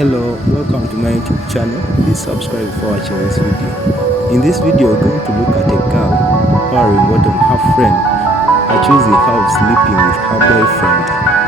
Hello, welcome to my YouTube channel. Please subscribe before watching this video. In this video, we're going to look at a girl pouring water on her friend, accusing her of sleeping with her boyfriend.